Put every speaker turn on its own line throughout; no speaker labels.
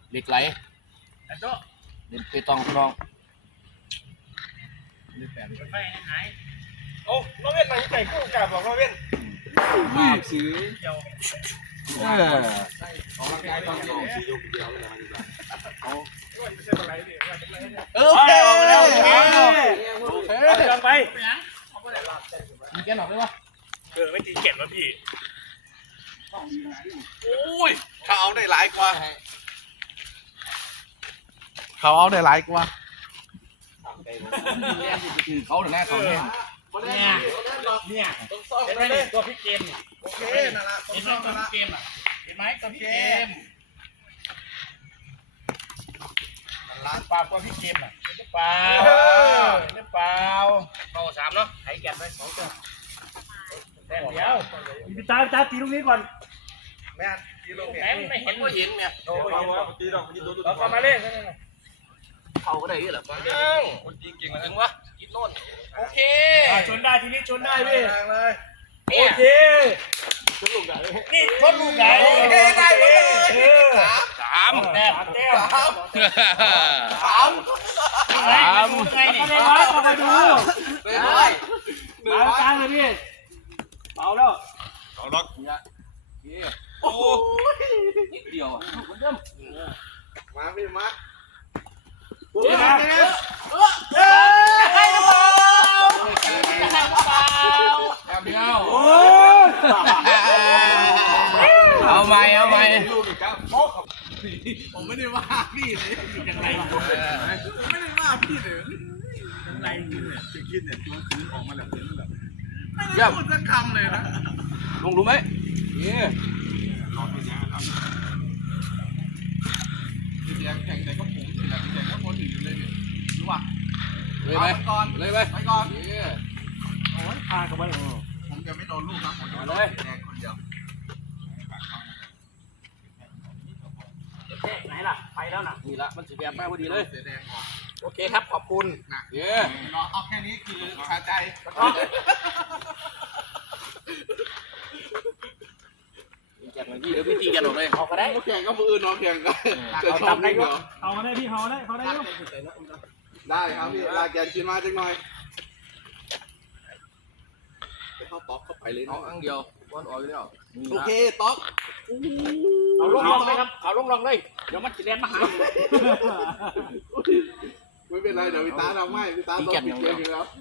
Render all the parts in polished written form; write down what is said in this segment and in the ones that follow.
เหล็กไหลเล่นเปตองพี่น้อง
โอ้เราเว้นไหนไก่กู้กาบอกเราเว้น
มาซื้อ
อ
อ
อกกำลังกายตอนเย็นซื้อยกเดียวเลยนะไม่ใช่อะไรดิ
โอเคออกไปแล้วโอเค
ลงไป
มีแกนออกได้ปะ
ไม่ตีเก็บแล้วพี่
โอ้ยเขาเอาได้หลายกว่าเขาเอาได้หลายกว่า
คือเขาหน้าเขาเนี่ย
ต้องซ่อมกันเลยตัวพี่เกมโอเคนั่นละ
เห็นไหมตัวพี่เกมอ่ะเห็นไหมตัวพี่เกม
ล้างปลาตัวพี่เกมอ่ะเปล่าเปล่าเข้า3เนาะไถแกนไป2ตัวแต้มเดียวพี่ตาตีลูกนี้ก่อนแม่ตีลงเนี่ย
ไม่เห็นก็เห็นเนี่ย
โอ้ยตีดอกตีตัวเราทำมาเล่น
เขาก็ได้เหรอ
คนจริงเก่ง
ถึงวะกินโน่นโอเค
ชนได้ทีนี้ชนได้พี่โอเคชนลูกไหนนี่ชนลูกไหน
ได้เลย
สาม
แต้ม
สาม
ไงนี่ไม่ได้วัดมาดูมากลางเลยพี่เบาแล้ว
เอาล็อก
โอ้นิดเดียว
มาพี่มา
ให้น้ำเปล่าเดียวเอาไหม
ผมไม่ได้ว่าพี่เลย
ยังไง
ผมไม่ได้ว่าพี่เลยยังไงเนี่ยจะคิดเนี่ยตัวคืนออกมาแบบนี้แบบไม่พูดสักคำเลยนะ
ลงรู้ไหม
นอนที่นี่ครับพี่แดงแข่งแต่ก็ผมแต่พี่แดงก็คนอื่นเลยเนี่ยรู้ป่ะ
เลยไป
ก่อน
เลยไป
ก่อน
โอ้ยพากันไป
ผมจะไม่โดนลูกนะผมจะโดนแดงคนเดียว
ไหนล่ะไปแล้วนะ
นี่ละมันสีแบบมาพอดีเลย
เสียแดงออก
โอเคครับขอบคุณ
รอเอาแค่นี้คือคาใจ
แข่งกันที่พี่ตีกันหมดเลย
เอาก็ได้
แข่งก็มืออื่นน้องแข่งกันจะชอบได้เหรอ
เอาได้พี่เอาได้
ได้ครับพี่ลาแกนกินมาจังหน่อยเข้าต๊อกเข้าไปเลย
น้องอังเดียววันออกอยู่แล้ว
โอเคต๊อก
เขาลงลองเลยครับเขาลงลองเลยเดี๋ยวมันจะเล่นมาหา
ไม่เป็นไรเดี๋ยวพี่ตาเราไม่พี่ตาต้องปิดเกมอยู่แล้ว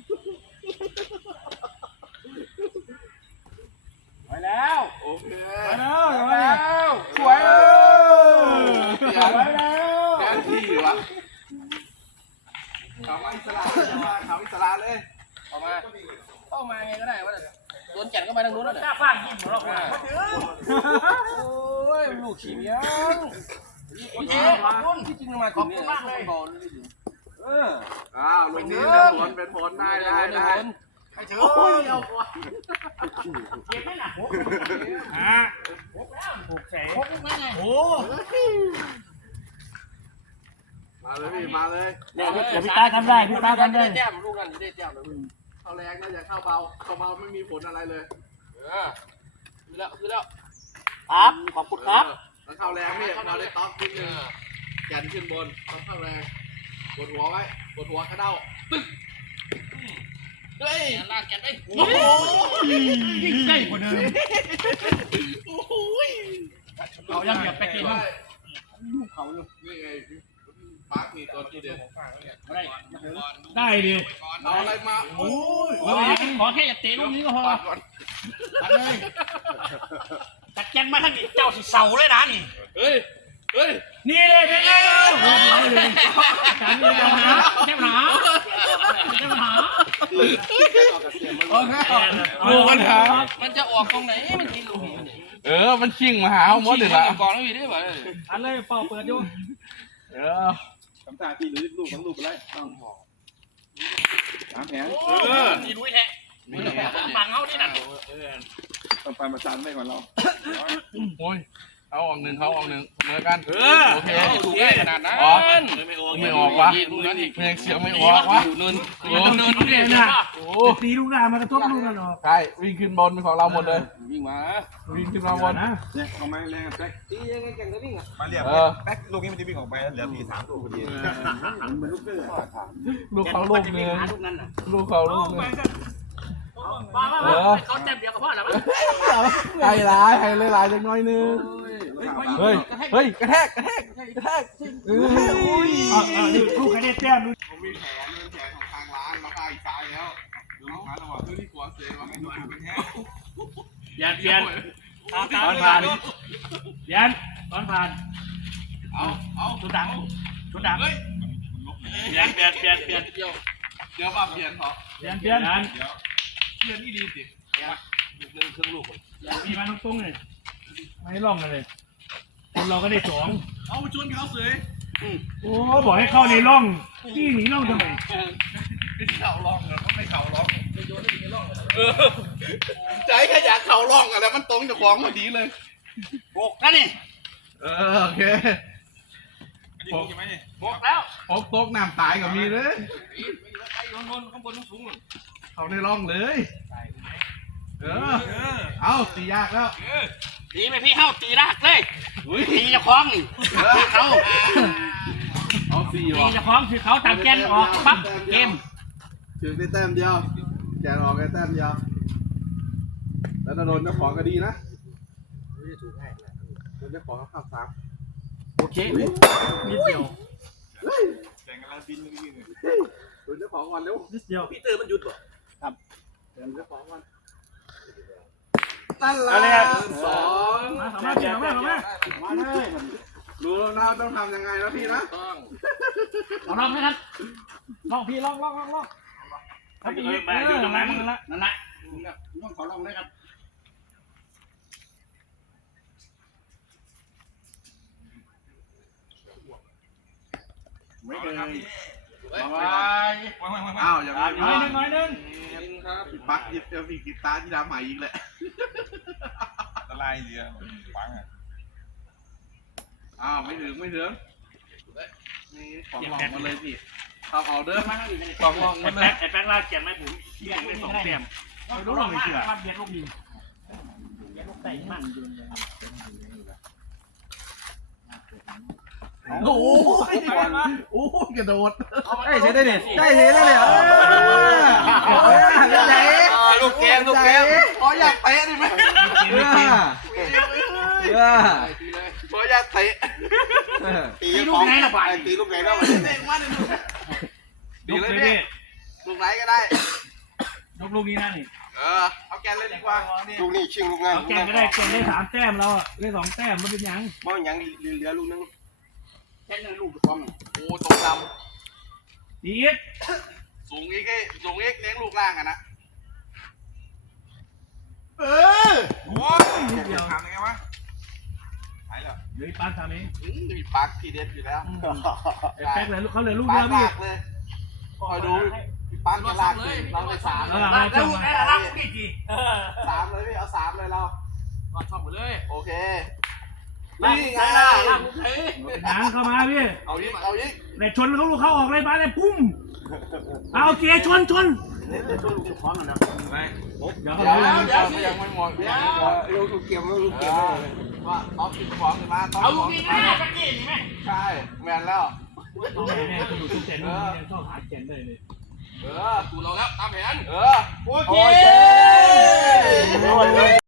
ไปแล้ว
โอเค
ไปแล้ว
สวยเลย
ไปแล้ว
แกนที่วะเขามาอิสระเขาอิสระเลย
ออกมาไงก็ได้ว่าโดนแก่นก็มาทางนู้นแล้วเนี่ย
หน้าฟาดยิ้มของเรา
โอ้ยลูกขี้เมียงโอเคขอบคุณที่จริงมาขอบคุณมากเลย
ลูกนี้เป็นผลได้
ให้เถอะโอ้ยเอาก่อนเก็บไม่หนักหกแล้วถูกแสงโอ้
มาเลยพี่มาเลย
เดี๋ยวพี่ตาทำได้พี่ตาทำได้
แต้มลูกนั้นได้แต้มเลย
เข้าแรงนะอย่าเข้าเบาไม่มีผลอะไรเลย
คือแล้ว
ครับขอบคุณครับ
แล้วเข้าแรงพี่เราได้ต๊อกนิดนึงแกนขึ้นบนต้องเข้าแรงกดหัวไว้กดหัวกระเด้าตึ๊ก
เฮ้ยลากแกนไป
โอ้โหยิ่งใกล้กว่าเดิม
โอ้โห
เรายังอยากไปกิน
เขาอยู่นี่ไงปาร์คมีตัวที่เด็ด
ได้ดิ
เอาอะไรมาโอ้ย
ขอแค่อย่าเตะลูกนี้ก็พอตัดเลยตัดแกนมาทั้งนี้เจ้าสิเสาเลยนะนี่
เฮ้ย
นี่เลยเป็นไงแค่หนา
ปัญหา
มันจะออกตรงไหนมันกินลูก
มันชิงมาหาหมดเลยละ
ก่อนแล้วมีได้ป่ะ
อันเลยเป่าเปิดอยู่
ทำตาที่ลูกทั้งลูกไปเลย3แผง
นี่รู้แท้บังเขาที่นั่น
ต้องไปมาซันไปก่อนเราโอ้ยเขาออกหนึ่งเสมอกัน
โอเคถูกได้ขนาดนั้น
ไม่โอเคไม่ออกวะเพลงเสียงไม่ออกวะ
เนิน
เนินนี่นะตีลูกหน้ามากระทบลูกกันหรอก
ใช่วิ่งขึ้นบนเป็นของเราหมดเลย
วิ่งมา
วิ่งขึ้นมาบนนะ
เอาไม้แรงแป๊ก
ตียังไงแข่งจะวิ่งอ่ะ
มาเรียบแป๊กลูกนี้มันจะวิ่งออกไปแล้วเหลือพี่3 ลูกพอดี
ลูกเขาลูกนึง
ลูกนั้นน่ะ
ลูกเขาลูกนึง
ป้าเขาเต็มเดียวกับพ่อแล้วมั้ง
ไฮไลท์ไฮไลท์จังน้อยนึงเฮ้ยเฮ้ยกระแทกกระแทกกระแทก
ลูกคะแนนแต้มดู
ผมมีแผลของทางร้านแล้วก็อีกซ้ายแล้วดูลูกค้าระหว่างที่กลัวเสียว่าให้ดูเป็นแห้ง
เปลี่ยนตอนผ่านเปลี่ยนตอนผ่านเอาชุดดังชุดดังเปลี่ยน
เดี๋ยวว่าเปลี่ยนเหรอ
เปลี่ยนเปลี่ยนนี่ดีสิ
เดินเครื่องลูก
พี่มาตรงๆเลยไม่ร่องกันเลยคนเราก็ได้2
เอาชวนเขาเสย
โอ้บอกให้เข้าในร่องที่หนีร่องทำไม
ไม่เข่าร่องเหรอไม่เข่าร่องใจแค่อยากเข่าร่องอะแล้วมันตรงจากของพอดีเลย
โบกนั่นนี่
โอเค
อันนี้ใช่ไหมเนี่ย
โบกแล้ว
พกตกน้ำตายกับมีเลย
ไอ้นนข้างบนสูง
เขาในร่องเลยเอาตียากแล้ว
ตีไปพี่เข้าตีรากเลยตีจะคล้องนี่เขา
เอาสี่
ตี
วะ
จะคล้องคือเขาตัดแกนออกปั๊บเกม
ถึงได้แต้มเดียวแกนออกได้แต้มเดียวแล้วโดนเจ้าของก็ดีนะโดนเจ้าของเขาขับ3
โอเคนิดเดียว
แต่งกันแล้วบินไม่ได้ยินเลย
โดนเจ้าของก่อนเร็ว
นิดเดียว
พี่เตอร์มันหยุดป่ะ
โดนเจ้าของก่อนนั่นแหละ2
มาเดี๋ยวมา
เลยรู้แล้วนะต้องทำยังไงแล้วพี่นะ
ต้อง
ลองให้ท่านลองพี่ลองถ้าพี่อยู่ตรงนั้นนั่นแหละ
ต้องขอลองเลยครับ
ไม่เลย
อ้าวอย่างนี้
น้อยนึง
ครับ
ปักยิบเอาพี่กีตาร์ที่ดำใหม่อีกแหละ
ละลายเรือปังอ่ะ
อ้าวไม่ถึงนี่ของหลอกมาเลยพี่ทำเอาเด้อของหลอกมาเลย
ไอ้แป๊กลากเกียร์ไหมผมเกียร์ได้2 แต้มไม่รู้หรอกเลยว่าเบียดลูกยิงเบียดลูกเตะมัน
โอ้โหกระโดด
ได้เสียได้เนี่ยได้เสียได้เนี่ยลูกแกม
ขออยากเตะได้ไหมขออยากเตะ
ตีลูกไหนละไปตีลูกไหนแล้วมันเตะมัน
ดีเลยพี่ลูกไหนก็ได้
ลูกนี้นั่นนี่
เอาแกนเลยดีกว่า
ลูกนี้ชิงลูกนั้น
แกก็ได้แกได้3 แต้มแล้วอ่ะได้2 แต้มมันเป็นยัง
มองยังเหลือลูกนึง
แค่นึงลูกฟอง
โอ้ตกด
ดีด
ำสูงอีกเลี้ยงลูกล่างอะนะ
โอ้ยเดี๋ยวถามยังไงวะหายแล้ว
เดี๋ยวปานทำเอง
มีปักทีเด็ดอยู่แล้ว
แป๊กเลยเขาเหลือลูก
ปั
เดี
ก
ยวพี่
ลากเลยคอยดูพี่ปักจะลากเลยเราไป3
มาเจ้ามาพี่จี
3เลยพี่เอา3เลยเรา
วัดชอบหมดเลย
โอเค
นี่
นี่
ไง
ไง
ล่ะ
ล่ะ
หางเข้ามาพี่
เอายิก
แต่ชนเขาลูกเขาออกเลยมาเลยปุ้มเอาโอเคชน
เดี๋ยวยังไม่หมดลูกเก็บว่าท็อป10ของเลยมา
เอาลูกนี้นะตะกี้นี่ไหม
ใช่แมนแล้ว
ต้องแม่จะอยู่ทุกเซนเนี่ยชอบหาเจนได้เลย
ตูเราแล้วตามแผน
โอเค